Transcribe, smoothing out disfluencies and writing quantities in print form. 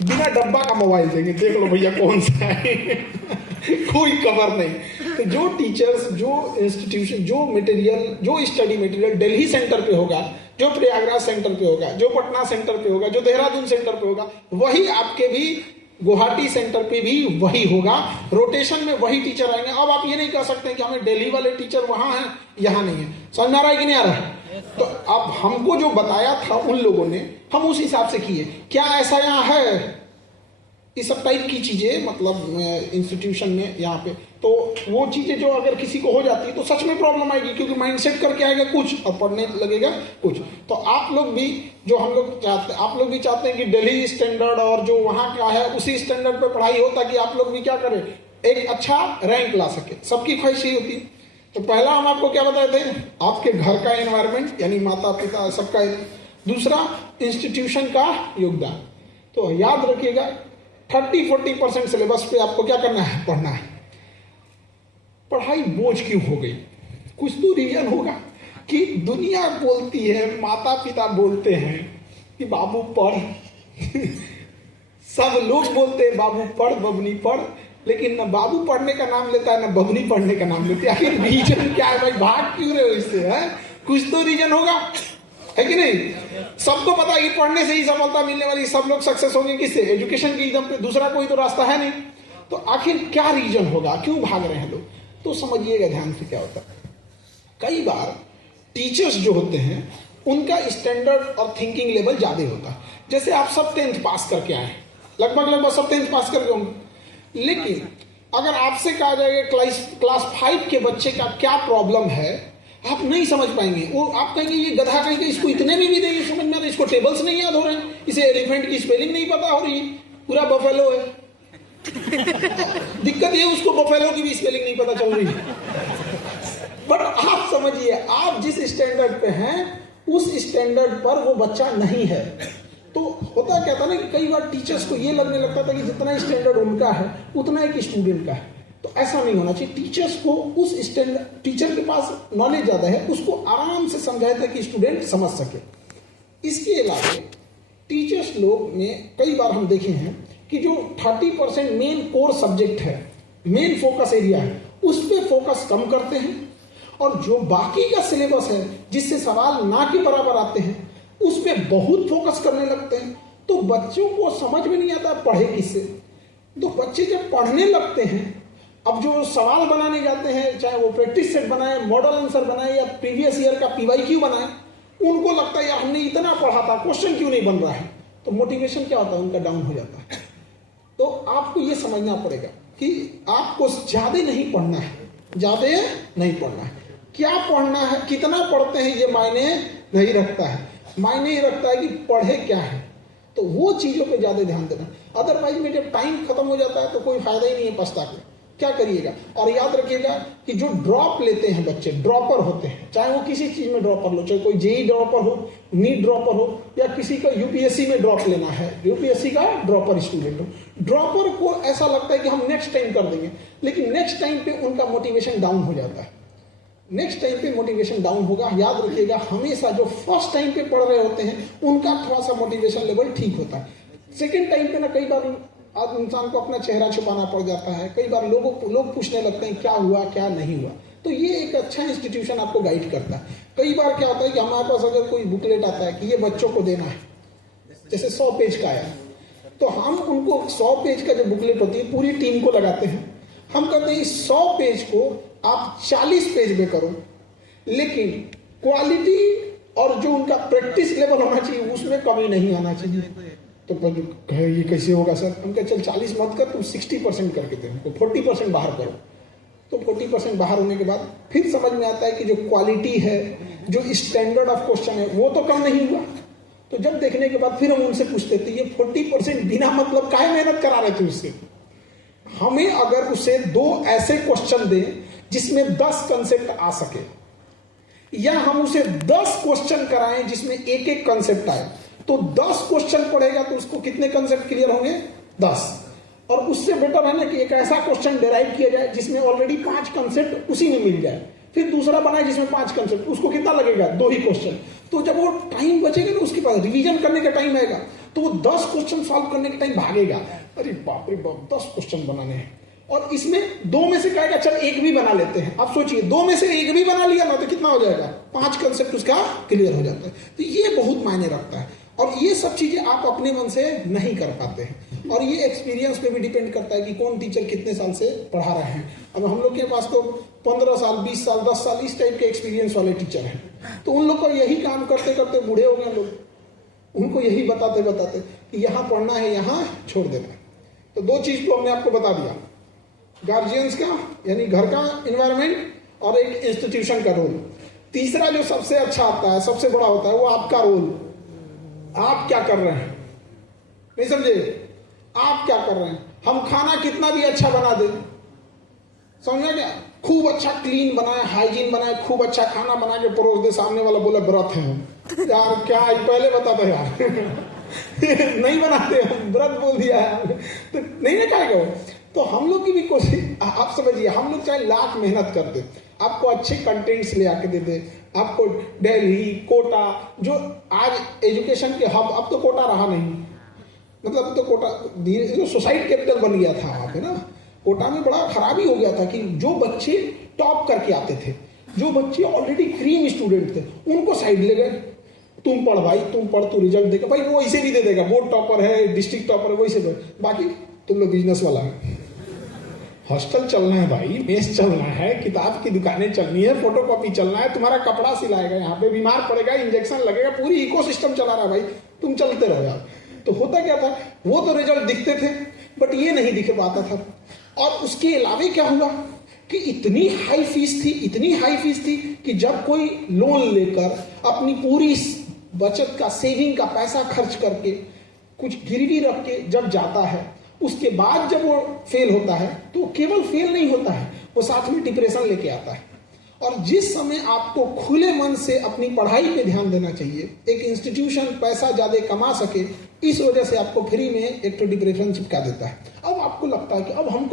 बिना डब्बा का मोबाइल देंगे, देख लो भैया कौन सा है। कोई कवर नहीं। तो जो टीचर्स, जो इंस्टीट्यूशन, जो मटेरियल, जो स्टडी मटेरियल दिल्ली सेंटर पे होगा, जो प्रयागराज सेंटर पे होगा, जो पटना सेंटर पे होगा, जो देहरादून सेंटर पे होगा, वही आपके भी गुवाहाटी सेंटर पे भी वही होगा। रोटेशन में वही टीचर आएंगे। अब आप ये नहीं कह सकते कि हमें दिल्ली वाले टीचर वहां हैं, यहाँ नहीं है। समझ में आ रहा है कि नहीं आ रहा है? तो अब हमको जो बताया था उन लोगों ने, हम उस हिसाब से किए। क्या ऐसा यहाँ है इस सब टाइप की चीजें, मतलब इंस्टीट्यूशन में यहाँ पे, तो वो चीजें जो अगर किसी को हो जाती है तो सच में प्रॉब्लम आएगी, क्योंकि माइंडसेट करके आएगा कुछ और पढ़ने लगेगा कुछ। तो आप लोग भी, जो हम लोग चाहते हैं, आप लोग भी चाहते हैं कि दिल्ली स्टैंडर्ड और जो वहाँ का है उसी स्टैंडर्ड पे पढ़ाई हो, ताकि आप लोग भी क्या करें, एक अच्छा रैंक ला सके। सबकी ख्वाहिश यही होती है। तो पहला हम आपको क्या बताए थे, आपके घर का एनवायरमेंट, यानी माता पिता सबका। दूसरा, इंस्टीट्यूशन का योगदान। तो याद रखिएगा 30-40% सिलेबस पे आपको क्या करना है, पढ़ना है। पढ़ाई बोझ क्यों हो गई? कुछ तो रीजन होगा कि दुनिया बोलती है, माता पिता बोलते हैं कि बाबू पढ़। सब लोग बोलते हैं बाबू पढ़, बबनी पढ़, लेकिन न बाबू पढ़ने का नाम लेता है, न बबनी पढ़ने का नाम लेती है। आखिर रीजन क्या है भाई? भाग क्यों रहे हो इससे? है कुछ तो रीजन होगा, है कि नहीं? सबको पता है कि पढ़ने से ही सफलता मिलने वाली, सब लोग सक्सेस होंगे किससे? एजुकेशन की एकदम पे, दूसरा कोई तो रास्ता है नहीं। तो आखिर क्या रीजन होगा, क्यों भाग रहे हैं लोग? तो समझिएगा ध्यान से क्या होता है। कई बार टीचर्स जो होते हैं उनका स्टैंडर्ड और थिंकिंग लेवल ज्यादा होता है। जैसे आप सब 10th पास करके आए, लगभग सब 10th पास करके होंगे, लेकिन अगर आपसे कहा जाएगा क्लास 5 के बच्चे का क्या प्रॉब्लम है, आप नहीं समझ पाएंगे। वो आप कहेंगे ये गधा कहेंगे, इसको इतने में भी नहीं समझ में आता, इसको टेबल्स नहीं याद हो रहे हैं, इसे एलिफेंट की स्पेलिंग नहीं पता हो रही, पूरा बफेलो है। दिक्कत ये, उसको बफेलो की भी स्पेलिंग नहीं पता चल रही है। बट आप समझिए, आप जिस स्टैंडर्ड पे हैं उस स्टैंडर्ड पर वो बच्चा नहीं है। तो होता क्या था ना कि कई बार टीचर्स को ये लगने लगता था कि जितना स्टैंडर्ड उनका है उतना एक स्टूडेंट का है। तो ऐसा नहीं होना चाहिए। टीचर्स को उस स्टैंडर्ड, टीचर के पास नॉलेज ज्यादा है, उसको आराम से समझाया था कि स्टूडेंट समझ सके। इसके अलावा टीचर्स लोग में कई बार हम देखे हैं कि जो 30% मेन कोर सब्जेक्ट है, मेन फोकस एरिया है, उस पर फोकस कम करते हैं, और जो बाकी का सिलेबस है जिससे सवाल ना के बराबर आते हैं उस पर बहुत फोकस करने लगते हैं। तो बच्चों को समझ में नहीं आता पढ़े किससे। तो बच्चे जब पढ़ने लगते हैं, अब जो सवाल बनाने जाते हैं, चाहे वो प्रैक्टिस सेट बनाए, मॉडल आंसर बनाए, या प्रीवियस ईयर का PYQ बनाए, उनको लगता है यार हमने इतना पढ़ा था, क्वेश्चन क्यों नहीं बन रहा है। तो मोटिवेशन क्या होता है, उनका डाउन हो जाता है। तो आपको ये समझना पड़ेगा कि आपको ज्यादा नहीं पढ़ना है, ज्यादा नहीं पढ़ना है। क्या पढ़ना है, कितना पढ़ते हैं, ये मायने नहीं रखता है। मायने ये रखता है कि पढ़े क्या है। तो वो चीजों पे ज्यादा ध्यान देना। अदरवाइज में जब टाइम खत्म हो जाता है तो कोई फायदा ही नहीं है पछता के। क्या करिएगा, और याद रखिएगा कि जो ड्रॉप लेते हैं बच्चे, ड्रॉपर होते हैं, चाहे वो किसी चीज में ड्रॉपर लो, चाहे कोई जेई ड्रॉपर हो, नीट ड्रॉपर हो, या किसी का यूपीएससी में ड्रॉप लेना है, यूपीएससी का ड्रॉपर स्टूडेंट हो। ड्रॉपर को ऐसा लगता है कि हम नेक्स्ट टाइम कर देंगे, लेकिन नेक्स्ट टाइम पे उनका मोटिवेशन डाउन हो जाता है। नेक्स्ट टाइम पे मोटिवेशन डाउन होगा। याद रखिएगा, हमेशा जो फर्स्ट टाइम पे पढ़ रहे होते हैं उनका थोड़ा सा मोटिवेशन लेवल ठीक होता है। सेकेंड टाइम पे ना कई बार आज इंसान को अपना चेहरा छुपाना पड़ जाता है। कई बार लोग पूछने लगते हैं क्या हुआ क्या नहीं हुआ। तो ये एक अच्छा इंस्टीट्यूशन आपको गाइड करता है। कई बार क्या होता है कि हमारे पास अगर कोई बुकलेट आता है कि ये बच्चों को देना है, जैसे 100 पेज का आया, तो हम उनको 100 पेज का जो बुकलेट होती है पूरी टीम को लगाते हैं। हम कहते हैं 100 पेज को आप 40 पेज में करो, लेकिन क्वालिटी और जो उनका प्रैक्टिस लेवल होना चाहिए उसमें कमी नहीं आना चाहिए। तो ये कैसे होगा सर? हम कहे चल 40 मत कर, तुम 60% करके दे, तो 40% बाहर करो। तो 40% बाहर होने के बाद फिर समझ में आता है कि जो क्वालिटी है, जो स्टैंडर्ड ऑफ क्वेश्चन है, वो तो कम नहीं हुआ। तो जब देखने के बाद फिर हम उनसे पूछते थे ये 40% बिना मतलब काहे मेहनत करा रहे थे उससे। हमें अगर उसे 2 ऐसे क्वेश्चन दें जिसमें 10 कंसेप्ट आ सके, या हम उसे 10 क्वेश्चन कराएं जिसमें एक एक कंसेप्ट आए, तो 10 क्वेश्चन पढ़ेगा तो उसको कितने कंसेप्ट क्लियर होंगे? 10। और उससे बेटर है ना कि एक ऐसा क्वेश्चन डिराइव किया जाए जिसमें ऑलरेडी 5 कंसेप्ट उसी में मिल जाए, फिर दूसरा बनाए जिसमें 5 कंसेप्ट, उसको कितना लगेगा? 2 ही क्वेश्चन। तो जब वो टाइम बचेगा ना, उसके पास रिवीजन करने का टाइम आएगा, तो वो 10 क्वेश्चन सॉल्व करने के टाइम भागेगा, अरे बाप रे बाप 10 क्वेश्चन बनाने हैं, और इसमें 2 में से कहेगा चल 1 भी बना लेते हैं। आप सोचिए 2 में से 1 भी बना लिया ना, तो कितना हो जाएगा, 5 कंसेप्ट उसका क्लियर हो जाता है। तो ये बहुत मायने रखता है, और ये सब चीजें आप अपने मन से नहीं कर पाते हैं, और ये एक्सपीरियंस पे भी डिपेंड करता है कि कौन टीचर कितने साल से पढ़ा रहे हैं। अब हम लोग के पास तो 15 साल 20 साल 10 साल इस टाइप के एक्सपीरियंस वाले टीचर हैं, तो उन लोग को यही काम करते करते बूढ़े हो गए लोग, उनको यही बताते बताते कि यहाँ पढ़ना है, यहाँ छोड़ देना है। तो 2 चीज तो हमने आपको बता दिया, गार्जियंस का यानी घर का इन्वायरमेंट, और एक इंस्टीट्यूशन का रोल। तीसरा जो सबसे अच्छा आता है, सबसे बड़ा होता है, वो आपका रोल। आप क्या कर रहे हैं, नहीं समझे, आप क्या कर रहे हैं। हम खाना कितना भी अच्छा बना दे, समझ क्या, खूब अच्छा क्लीन बनाए, हाइजीन बनाए, खूब अच्छा खाना बना के परोस दे, सामने वाला बोला व्रत है हम, यार क्या पहले बता दो यार नहीं बनाते हम, व्रत बोल दिया है तो नहीं ना खाएगा वो। तो हम लोग की भी कोशिश, आप समझिए, हम लोग चाहे लाख मेहनत कर दे, आपको अच्छे कंटेंट्स ले आके दे दे, आपको दिल्ली कोटा, जो आज एजुकेशन के हब, अब तो कोटा रहा नहीं, मतलब तो कोटा जो सोसाइटी कैपिटल बन गया था वहाँ पे ना, कोटा में बड़ा खराबी हो गया था कि जो बच्चे टॉप करके आते थे, जो बच्चे ऑलरेडी क्रीम स्टूडेंट थे, उनको साइड ले गए, तुम पढ़ भाई, तुम पढ़, तू रिजल्ट देगा भाई, वो इसे भी दे देगा, बोर्ड टॉपर है, डिस्ट्रिक्ट टॉपर है, वो इसे दे, बाकी तुम लोग बिजनेस वाला है। हॉस्टल चलना है भाई, मेस चलना है, किताब की दुकानें चलनी है, फोटोकॉपी चलना है, तुम्हारा कपड़ा सिलाएगा, यहाँ पे बीमार पड़ेगा, इंजेक्शन लगेगा, पूरी इकोसिस्टम चला रहा है भाई, तुम चलते रहो यार। तो होता क्या था, वो तो रिजल्ट दिखते थे, बट ये नहीं दिख पाता था। और उसके अलावा क्या हुआ कि इतनी हाई फीस थी, इतनी हाई फीस थी कि जब कोई लोन लेकर अपनी पूरी बचत का, सेविंग का पैसा खर्च करके, कुछ गिरवी रख के जब जाता है, उसके बाद जब वो फेल होता है, तो केवल फेल नहीं होता है, वो साथ में डिप्रेशन लेके आता है। और जिस समय आपको खुले मन से अपनी पढ़ाई पे ध्यान देना चाहिए, एक इंस्टीट्यूशन पैसा ज्यादा कमा सके, इस वजह से आपको फ्री में एक तो डिप्रेशन चिपका देता है। अब आपको लगता है कि अब हमको